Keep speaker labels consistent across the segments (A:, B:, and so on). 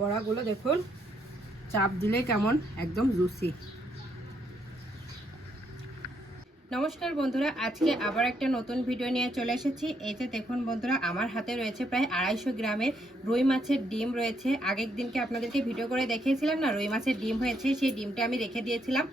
A: বড়াগুলো দেখুন, চাপ দিলে কেমন? একদম জুসি। নমস্কার বন্ধুরা, আজকে আবার একটা নতুন ভিডিও নিয়ে চলে এসেছি। এই যে দেখুন বন্ধুরা, আমার হাতে রয়েছে প্রায় আড়াইশো গ্রামের রুই মাছের ডিম রয়েছে। আগের দিনকে আপনাদেরকে ভিডিও করে দেখিয়েছিলাম না, রুই মাছের ডিম হয়েছে, সেই ডিমটা আমি রেখে দিয়েছিলাম।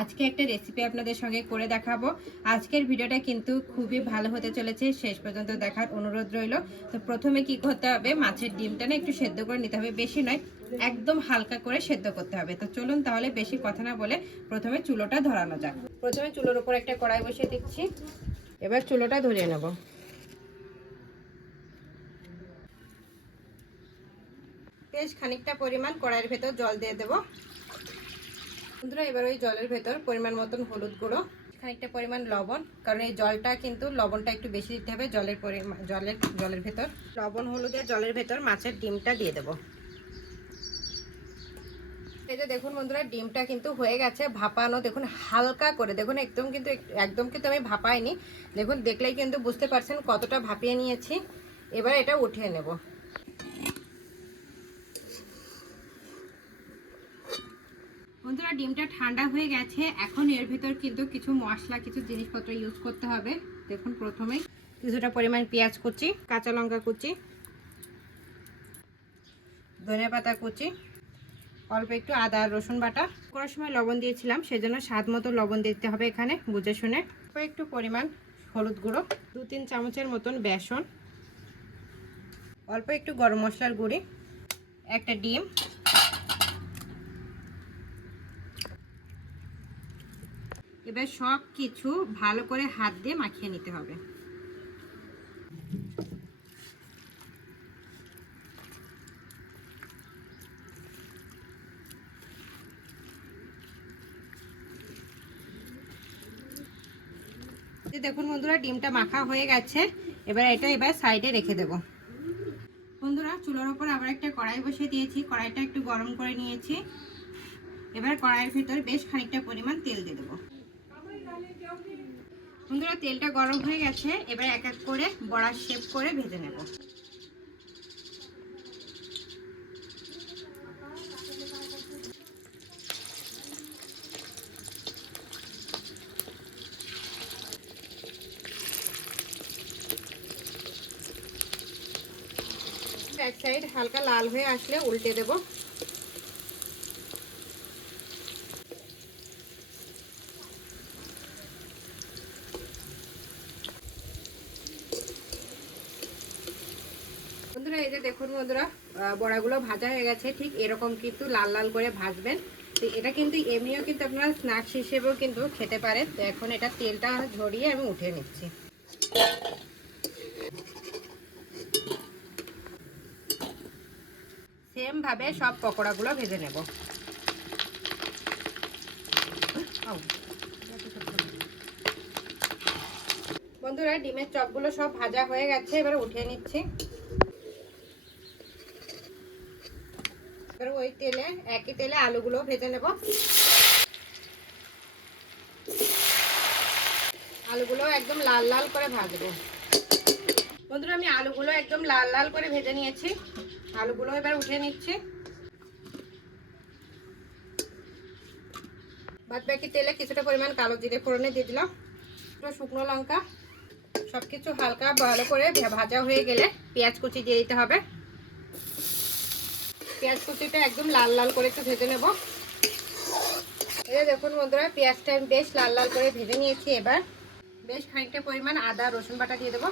A: আজকে একটা রেসিপি আপনাদের সঙ্গে করে দেখাবো। আজকের ভিডিওটা কিন্তু খুবই ভালো হতে চলেছে। শেষ পর্যন্ত দেখার অনুরোধ রইল। তো প্রথমে কি করতে হবে? মাছের ডিমটা না একটু সেদ্ধ করে নিতে হবে। বেশি নয়, একদম হালকা করে সেদ্ধ করতে হবে। তো চলুন তাহলে বেশি কথা না বলে প্রথমে চুলোটা ধরানো যাক। প্রথমে চুলোর উপর একটা কড়াই বসিয়ে দিচ্ছি। এবার চুলোটা ধরিয়ে নেব। বেশ খানিকটা পরিমাণ কড়াইয়ের ভেতর জল দিয়ে দেবো। বন্ধুরা, এবার ওই জলের ভেতর পরিমাণ মতন হলুদ গুঁড়ো, খানিকটা পরিমাণ লবণ, কারণ এই জলটা কিন্তু লবণটা একটু বেশি দিতে হবে জলের পরিমাণ জলের জলের ভেতর। লবণ হলুদের জলের ভেতর মাছের ডিমটা দিয়ে দেবো। এই যে দেখুন বন্ধুরা, ডিমটা কিন্তু হয়ে গেছে ভাপানো। দেখুন, হালকা করে, দেখুন, একদম কিন্তু একদম কিন্তু আমি ভাপাইনি। দেখুন, দেখলেই কিন্তু বুঝতে পারছেন কতটা ভাপিয়ে নিয়েছি। এবার এটা উঠিয়ে নেব। বন্ধুরা, ডিমটা ঠান্ডা হয়ে গেছে। এখন এর ভিতর কিন্তু কিছু মশলা, কিছু জিনিসপত্র ইউজ করতে হবে। দেখুন প্রথমে কিছুটা পরিমাণ পেঁয়াজ কুচি, কাঁচা লঙ্কা কুচি ধনিয়া পাতা কুচি, অল্প একটু আদা রসুন বাটা। করার সময় লবণ দিয়েছিলাম, সেজন্য স্বাদ মতো লবণ দিতে হবে এখানে, বুঝে শুনে। একটু পরিমাণ হলুদ গুঁড়ো, দু তিন চামচের মতন বেসন, অল্প একটু গরম মশলার গুঁড়ি, একটা ডিম এবার সব কিছু ভালো করে হাত দিয়ে মাখিয়ে নিতে হবে। দেখুন বন্ধুরা, ডিমটা মাখা হয়ে গেছে। এবার এটা এবার সাইডে রেখে দেব। বন্ধুরা, চুলোর ওপর আবার একটা কড়াই বসিয়ে দিয়েছি। কড়াইটা একটু গরম করে নিয়েছি। এবার কড়াইয়ের ভিতর বেশ খানিকটা পরিমাণ তেল দিয়ে দেবো। বন্ধুরা, তেলটা গরম হয়ে গেছে। এবার এক এক করে বড়া শেপ করে ভেজে নেব। এক সাইড হালকা লাল হয়ে আসলে উল্টে দেবো বন্ধুরা এই যে দেখুন বন্ধুরা বড়াগুলো ভাজা হয়ে গেছে, ঠিক এরকম কিন্তু লাল লাল করে ভাজবেন। তো এটা কিন্তু এমনিও কিন্তু আপনারা স্ন্যাক্স হিসেবেও কিন্তু খেতে পারেন। তো এখন এটা তেলটা ঝরিয়ে আমি উঠিয়ে নিচ্ছি। সেম ভাবে সব পকোড়াগুলো ভেজে নেব। বন্ধুরা, ডিমের চপগুলো সব ভাজা হয়ে গেছে, এবার উঠিয়ে নিচ্ছি এবার ওই তেলে, একই তেলে আলুগুলো ভেজে নেব। আলুগুলো একদম লাল লাল করে ভাজবো। বন্ধুরা, আমি আলুগুলো একদম লাল লাল করে ভেজে নিয়েছি। আলুগুলো এবার উঠিয়ে নিচ্ছি। বাদ বাকি তেলে কিছুটা পরিমাণ কালো জিরে ফোড়নে দিয়ে দিলাম। শুকনো লঙ্কা সব কিছু হালকা ভালো করে ভাজা হয়ে গেলে পেঁয়াজ কুচি দিয়ে দিতে হবে। পেঁয়াজ কুচিটা একদম লাল লাল করে একটু ভেজে নেব। এই দেখুন বন্ধুরা, পেঁয়াজটা আমি বেশ লাল লাল করে ভেজে নিয়েছি এবার। বেশ খানিকটা পরিমাণ আদা, রসুন বাটা দিয়ে দেবো।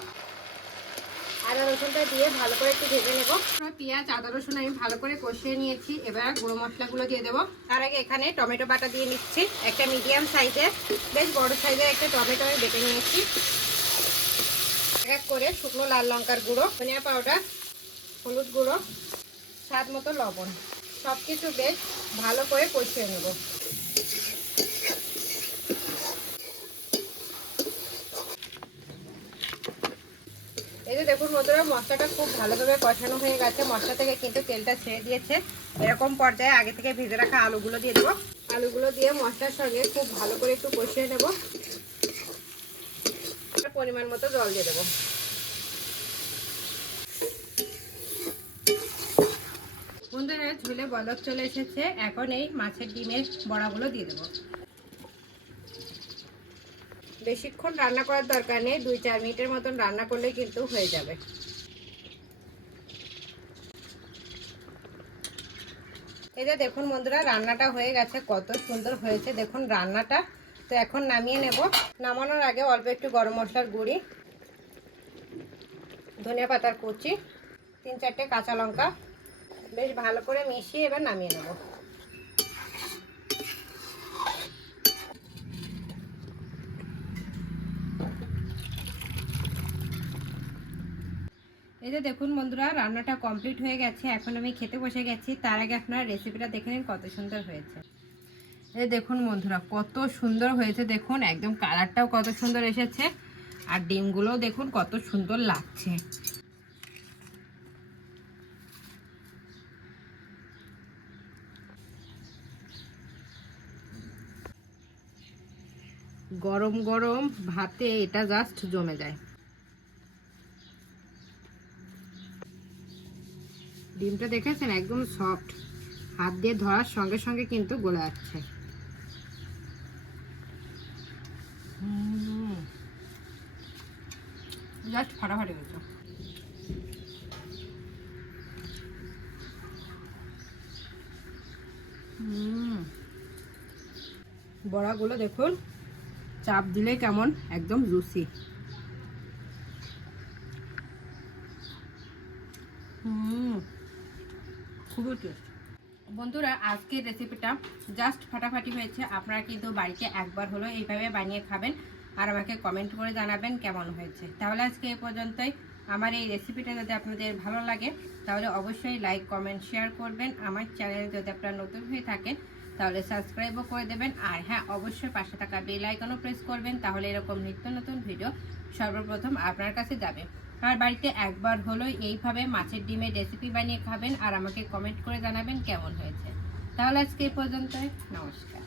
A: আদা, রসুনটা দিয়ে ভালো করে একটু ভেজে নেব। পেঁয়াজ, আদা, রসুন আমি ভালো করে কষিয়ে নিয়েছি। এবার গুঁড়ো মশলাগুলো দিয়ে দেবো। তার আগে এখানে টমেটো বাটা দিয়ে নিচ্ছি, একটা মিডিয়াম সাইজের বেশ বড় সাইজের একটা টমেটো আমি বেটে নিয়েছি। এক এক করে শুকনো লাল লঙ্কার গুঁড়ো, ধনিয়া পাউডার, হলুদ গুঁড়ো। স্বাদ মতো লবণ। সব কিছু বেশ ভালো করে কষিয়ে নেব। এই যে দেখুন বন্ধুরা, মশলাটা খুব ভালোভাবে কষানো হয়ে গেছে। মশলা থেকে কিন্তু তেলটা ছেড়ে দিয়েছে। এরকম পর্যায়ে আগে থেকে ভেজে রাখা আলুগুলো দিয়ে দেবো। আলুগুলো দিয়ে মশলার সঙ্গে খুব ভালো করে একটু কষিয়ে নেব। পরিমাণ মতো জল দিয়ে দেবো বন্ধুরা বন্ধুরা ঝুলে বলক চলে এসেছে। এখন এই মাছের ডিমের বড়াগুলো দিয়ে দেবো। বেশিক্ষণ রান্না করার দরকার নেই। দুই, চার মিনিটের মতন রান্না করলে কিন্তু হয়ে যাবে। এই যে দেখুন বন্ধুরা, রান্নাটা হয়ে গেছে। কত সুন্দর হয়েছে। দেখুন রান্নাটা। তো এখন নামিয়ে নেব। নামানোর আগে অল্প একটু গরম মশলার গুঁড়ি, ধনিয়া পাতার কুচি, তিন, চারটে কাঁচা লঙ্কা বেশ ভালো করে মিশিয়ে এবার নামিয়ে নেব। এই যে দেখুন বন্ধুরা, রান্নাটা কমপ্লিট হয়ে গেছে। এখন আমি খেতে বসে গেছি। তার আগে আপনারা রেসিপিটা দেখে নিন, কত সুন্দর হয়েছে। এই দেখুন বন্ধুরা, কত সুন্দর হয়েছে। দেখুন, একদম কালারটাও কত সুন্দর এসেছে। আর ডিমগুলোও দেখুন কত সুন্দর লাগছে। গরম গরম ভাতে এটা জাস্ট জমে যায়। ডিমটা দেখেছেন? একদম সফট হাত দিয়ে ধরার সঙ্গে সঙ্গে কিন্তু গলে যাচ্ছে। জাস্ট ফাটাফাটি হয়েছে বড়াগুলো দেখুন। চাপ দিলে কেমন? একদম জুসি। খুবই টেস্ট বন্ধুরা, আজকের রেসিপিটা জাস্ট ফাটাফাটি হয়েছে। আপনারা কিন্তু বাড়িতে একবার হলো এইভাবে বানিয়ে খাবেন আর আমাকে কমেন্ট করে জানাবেন কেমন হয়েছে। তাহলে আজকে এ পর্যন্তই। আমার এই রেসিপিটা যদি আপনাদের ভালো লাগে, তাহলে অবশ্যই লাইক কমেন্ট শেয়ার করবেন। আমার চ্যানেল যদি আপনারা নতুন হয়ে থাকেন তাহলে সাবস্ক্রাইবও করে দেবেন। আর হ্যাঁ অবশ্যই পাশে থাকা বেল আইকনও প্রেস করবেন, তাহলে এরকম নিত্য নতুন ভিডিও সর্বপ্রথম আপনার কাছে যাবে। আর বাড়িতে একবার হলো এইভাবে মাছের ডিমের রেসিপি বানিয়ে খাবেন, আর আমাকে কমেন্ট করে জানাবেন কেমন হয়েছে। তাহলে আজকে এই পর্যন্তই, নমস্কার।